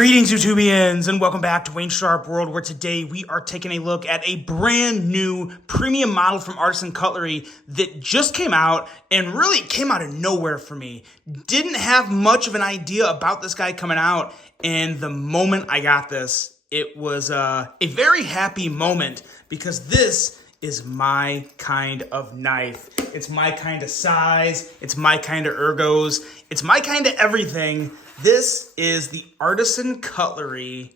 Greetings, YouTubians, and welcome back to Wayne Sharp World, where today we are taking a look at a brand new premium model from Artisan Cutlery that just came out and really came out of nowhere for me. Didn't have much of an idea about this guy coming out, and the moment I got this, it was a very happy moment because this is my kind of knife. It's my kind of size. It's my kind of ergos. It's my kind of everything. This is the Artisan Cutlery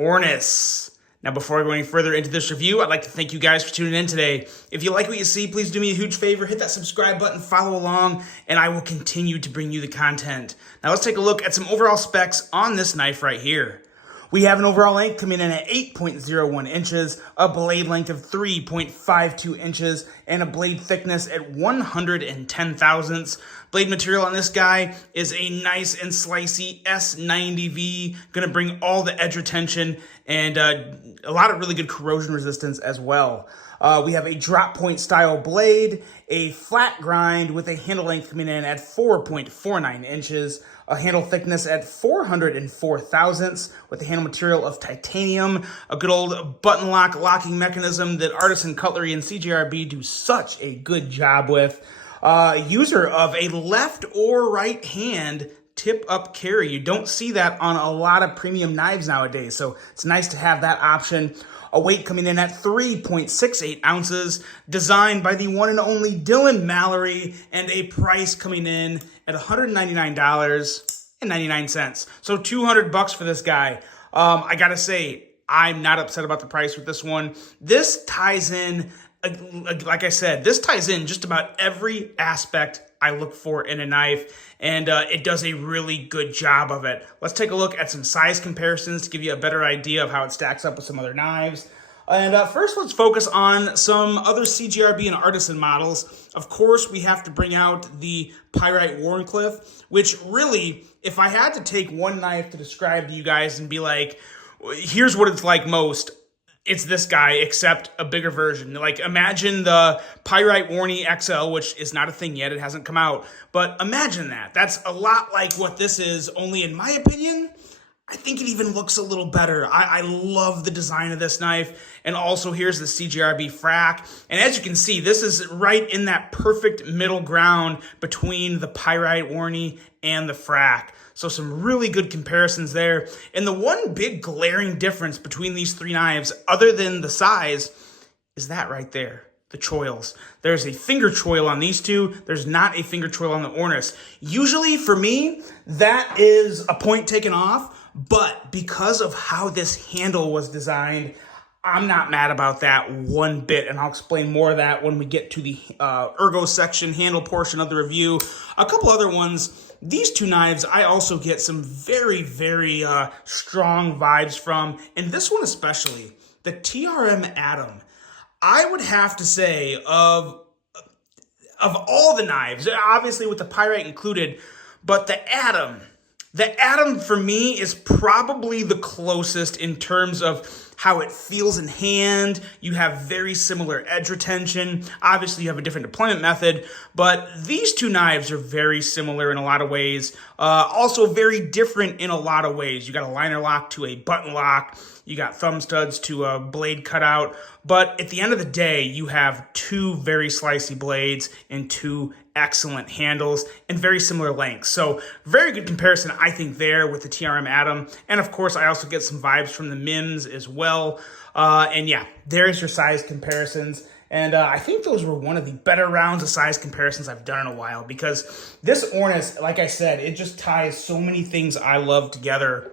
Ornis. Now, before I go any further into this review, I'd like to thank you guys for tuning in today. If you like what you see, please do me a huge favor. Hit that subscribe button, follow along, and I will continue to bring you the content. Now, let's take a look at some overall specs on this knife right here. We have an overall length coming in at 8.01 inches, a blade length of 3.52 inches, and a blade thickness at 110 thousandths. Blade material on this guy is a nice and slicey S90V, gonna bring all the edge retention and a lot of really good corrosion resistance as well. We have a drop point style blade, a flat grind with a handle length coming in at 4.49 inches, a handle thickness at 404 thousandths with a handle material of titanium, a good old button lock locking mechanism that Artisan Cutlery and CJRB do such a good job with. User of a left or right hand tip up carry. You don't see that on a lot of premium knives nowadays, so it's nice to have that option. A weight coming in at 3.68 ounces, designed by the one and only Dylan Mallory, and a price coming in at $199.99. So $200 for this guy. I gotta say, I'm not upset about the price with this one. This ties in, like I said, this ties in just about every aspect I look for in a knife, and it does a really good job of it. Let's take a look at some size comparisons to give you a better idea of how it stacks up with some other knives. And first, let's focus on some other CJRB and Artisan models. Of course, we have to bring out the Pyrite Wharncliffe, which really, if I had to take one knife to describe to you guys and be like, here's what it's like most, it's this guy, except a bigger version. Like, imagine the Pyrite Warney XL, which is not a thing yet. It hasn't come out. But imagine that. That's a lot like what this is, only in my opinion, I think it even looks a little better. I love the design of this knife. And also, here's the CJRB frac. And as you can see, this is right in that perfect middle ground between the Pyrite Warney and the frac. So some really good comparisons there. And the one big glaring difference between these three knives, other than the size, is that right there, the choils. There's a finger choil on these two. There's not a finger choil on the Ornis. Usually for me, that is a point taken off, but because of how this handle was designed, I'm not mad about that one bit, and I'll explain more of that when we get to the ergo section, handle portion of the review. A couple other ones. These two knives, I also get some very, very strong vibes from, and this one especially, the TRM Atom. I would have to say, of all the knives, obviously with the Pyrite included, but the Atom for me is probably the closest in terms of how it feels in hand. You have very similar edge retention. Obviously, you have a different deployment method, but these two knives are very similar in a lot of ways. Also very different in a lot of ways. You got a liner lock to a button lock. You got thumb studs to a blade cutout. But at the end of the day, you have two very slicey blades and two excellent handles and very similar lengths. So very good comparison, I think, there with the TRM Atom. And of course, I also get some vibes from the MIMS as well. And yeah, there's your size comparisons. And I think those were one of the better rounds of size comparisons I've done in a while, because this Ornis, like I said, it just ties so many things I love together.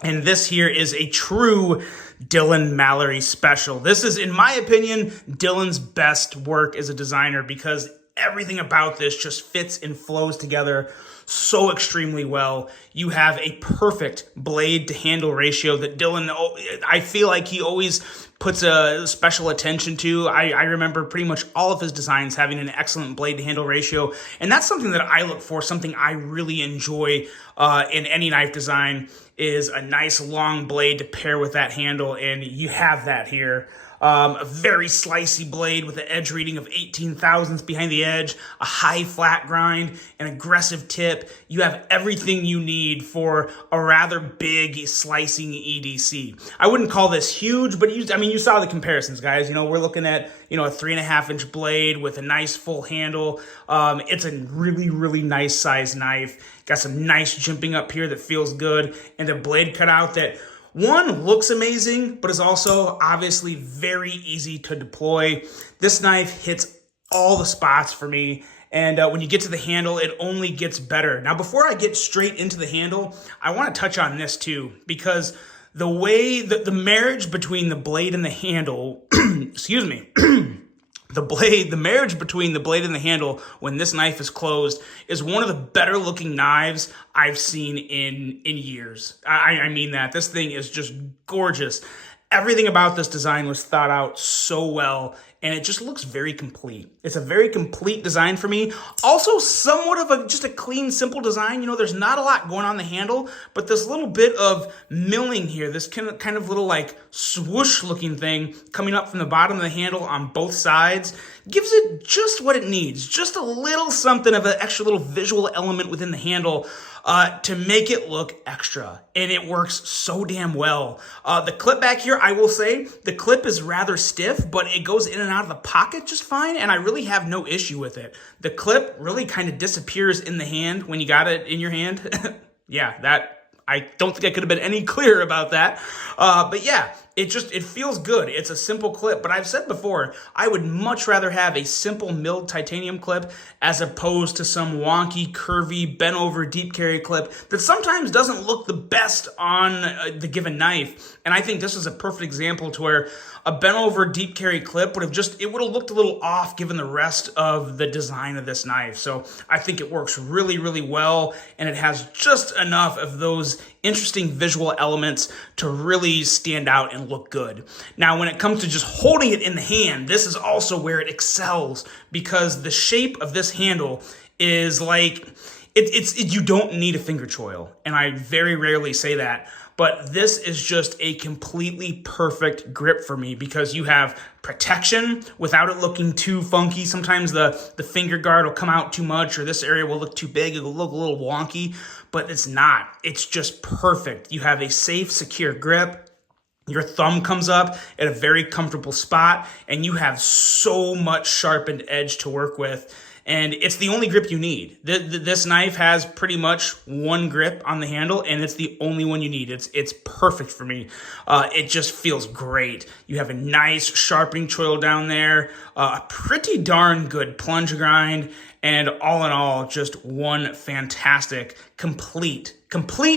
And this here is a true Dylan Mallory special. This is, in my opinion, Dylan's best work as a designer, because everything about this just fits and flows together so extremely well. You have a perfect blade to handle ratio that Dylan, I feel like he always puts a special attention to. I remember pretty much all of his designs having an excellent blade to handle ratio. And that's something that I look for, something I really enjoy in any knife design, is a nice long blade to pair with that handle. And you have that here. A very slicey blade with an edge reading of 18 thousandths behind the edge, a high flat grind, an aggressive tip. You have everything you need for a rather big slicing EDC. I wouldn't call this huge, but you saw the comparisons, guys. We're looking at, a 3.5-inch blade with a nice full handle. It's a really, really nice size knife. Got some nice jimping up here that feels good, and a blade cutout that, one, looks amazing, but is also obviously very easy to deploy. This knife hits all the spots for me, and when you get to the handle, it only gets better. Now, before I get straight into the handle, I want to touch on this too, because the way that the marriage between the blade and the handle, excuse me, the marriage between the blade and the handle when this knife is closed is one of the better looking knives I've seen in years. I mean that. This thing is just gorgeous. Everything about this design was thought out so well, and it just looks very complete. It's a very complete design for me. Also, somewhat of just a clean, simple design. There's not a lot going on the handle, but this little bit of milling here, this kind of little like swoosh looking thing coming up from the bottom of the handle on both sides gives it just what it needs. Just a little something of an extra little visual element within the handle to make it look extra, and it works so damn well. The clip back here, I will say, the clip is rather stiff, but it goes in and out of the pocket just fine, and I really have no issue with it. The clip really kind of disappears in the hand when you got it in your hand. Yeah, I don't think I could have been any clearer about that. But yeah, it feels good. It's a simple clip, but I've said before, I would much rather have a simple milled titanium clip as opposed to some wonky, curvy, bent over deep carry clip that sometimes doesn't look the best on the given knife. And I think this is a perfect example to where a bent over deep carry clip would have looked a little off given the rest of the design of this knife. So I think it works really, really well, and it has just enough of those interesting visual elements to really stand out and look good. Now, when it comes to just holding it in the hand, this is also where it excels, because the shape of this handle is like, you don't need a finger choil, and I very rarely say that. But this is just a completely perfect grip for me because you have protection without it looking too funky. Sometimes the finger guard will come out too much, or this area will look too big. It'll look a little wonky, but it's not. It's just perfect. You have a safe, secure grip. Your thumb comes up at a very comfortable spot, and you have so much sharpened edge to work with. And it's the only grip you need. This knife has pretty much one grip on the handle, and it's the only one you need. It's perfect for me. It just feels great. You have a nice sharpening choil down there, a pretty darn good plunge grind, and all in all, just one fantastic, complete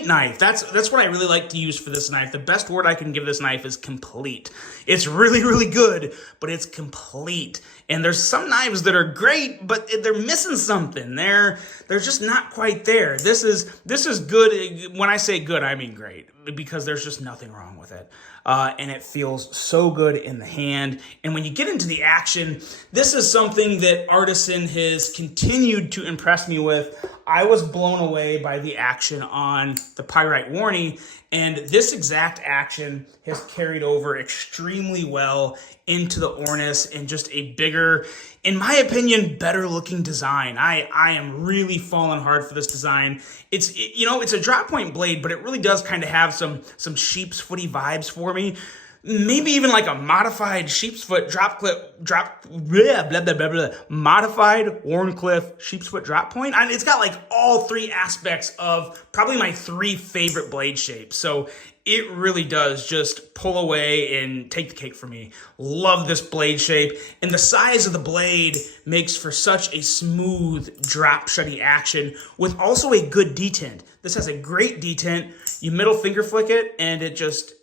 knife. That's what I really like to use for this knife. The best word I can give this knife is complete. It's really, really good, but it's complete. And there's some knives that are great, but they're missing something. They're just not quite there. This is good. When I say good, I mean great, because there's just nothing wrong with it. And it feels so good in the hand. And when you get into the action, this is something that Artisan has continued to impress me with. I was blown away by the action on the Pyrite Warnie, and this exact action has carried over extremely well into the Ornis and just a bigger, in my opinion, better looking design. I am really falling hard for this design. It's a drop point blade, but it really does kind of have some sheep's footy vibes for me. Maybe even like a modified sheep's foot modified Wharncliffe sheep's foot drop point. It's got like all three aspects of probably my three favorite blade shapes. So it really does just pull away and take the cake for me. Love this blade shape. And the size of the blade makes for such a smooth drop shutty action with also a good detent. This has a great detent. You middle finger flick it and it just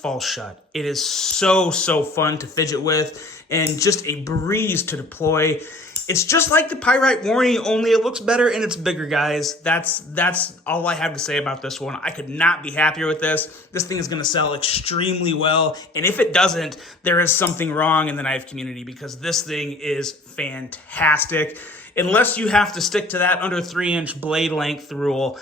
falls shut. It is so fun to fidget with and just a breeze to deploy. It's just like the Pyrite Warnie, only it looks better and it's bigger, guys. That's all I have to say about this one. I could not be happier with this. This thing is going to sell extremely well, and if it doesn't, there is something wrong in the knife community, because this thing is fantastic. unless you have to stick to that under 3-inch blade length rule,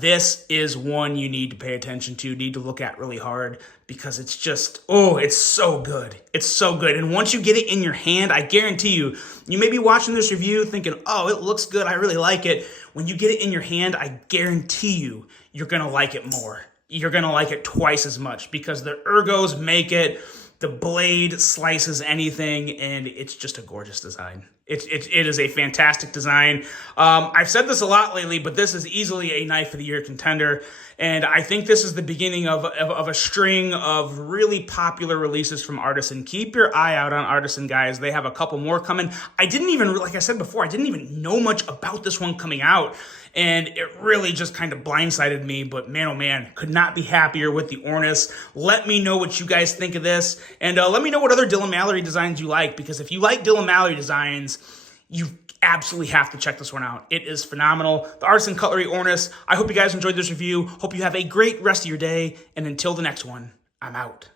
this is one you need to pay attention to, need to look at really hard, because it's just, oh, it's so good. It's so good. And once you get it in your hand, I guarantee you, you may be watching this review thinking, oh, it looks good, I really like it. When you get it in your hand, I guarantee you, you're gonna like it more. You're gonna like it twice as much, because the ergos make it, the blade slices anything, and it's just a gorgeous design. It is a fantastic design. I've said this a lot lately, but this is easily a Knife of the Year contender. And I think this is the beginning of a string of really popular releases from Artisan. Keep your eye out on Artisan, guys. They have a couple more coming. I didn't even, like I said before, I didn't even know much about this one coming out. And it really just kind of blindsided me. But man, oh man, could not be happier with the Ornis. Let me know what you guys think of this. And let me know what other Dylan Mallory designs you like. Because if you like Dylan Mallory designs, you absolutely have to check this one out. It is phenomenal. The Artisan Cutlery Ornis. I hope you guys enjoyed this review. Hope you have a great rest of your day. And until the next one, I'm out.